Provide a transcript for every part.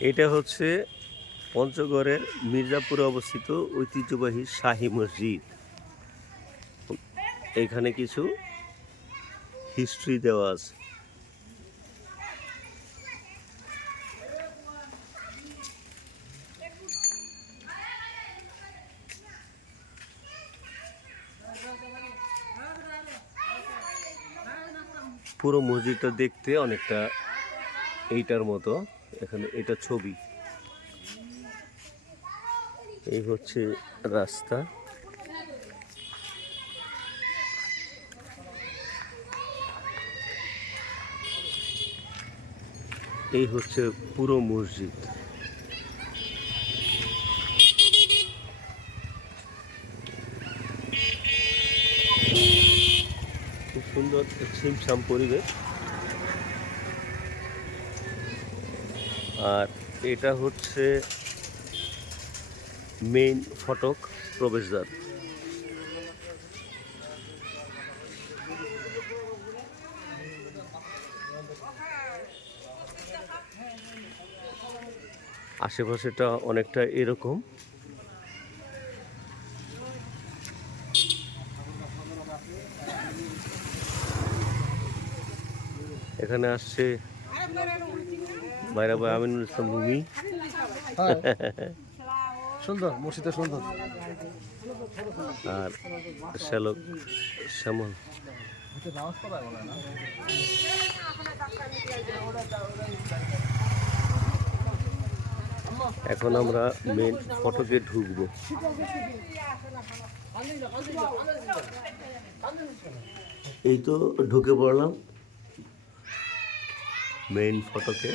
এটা হচ্ছে পঞ্চগড়ের মির্জাপুরে অবস্থিত ঐতিহ্যবাহী শাহী মসজিদ। এখানে কিছু হিস্ট্রি দেওয়া আছে। পুরো মসজিদটা দেখতে অনেকটা এইটার মতো। এখানে এটা ছবি। এই হচ্ছে রাস্তা। এই হচ্ছে পুরো মসজিদ। খুব সুন্দর ছিমছাম পরিবেশ। আর এটা হচ্ছে মেইন ফটক প্রবেশদ্বার। আশেপাশেটা অনেকটা এরকম। এখানে আসছে বাইরা ভাই আমিনুল ইসলাম ভূমি। হ্যাঁ। সুন্দর মসজিদটা সুন্দর। আর শ্যালক শ্যামল। এখন আমরা মেন ফটকে ঢুকবো। এই তো ঢুকে পড়লাম। মেইন ফটকে।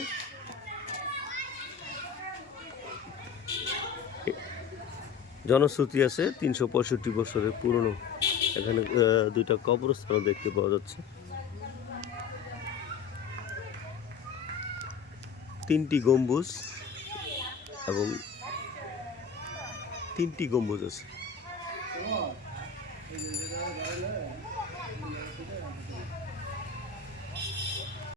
জনশ্রুতি আছে তিনশো পঁয়ষট্টি বছরের পুরনো। এখানে দুইটা কবরস্থানও দেখতে পাওয়া যাচ্ছে। তিনটি গম্বুজ এবং তিনটি গম্বুজ আছে।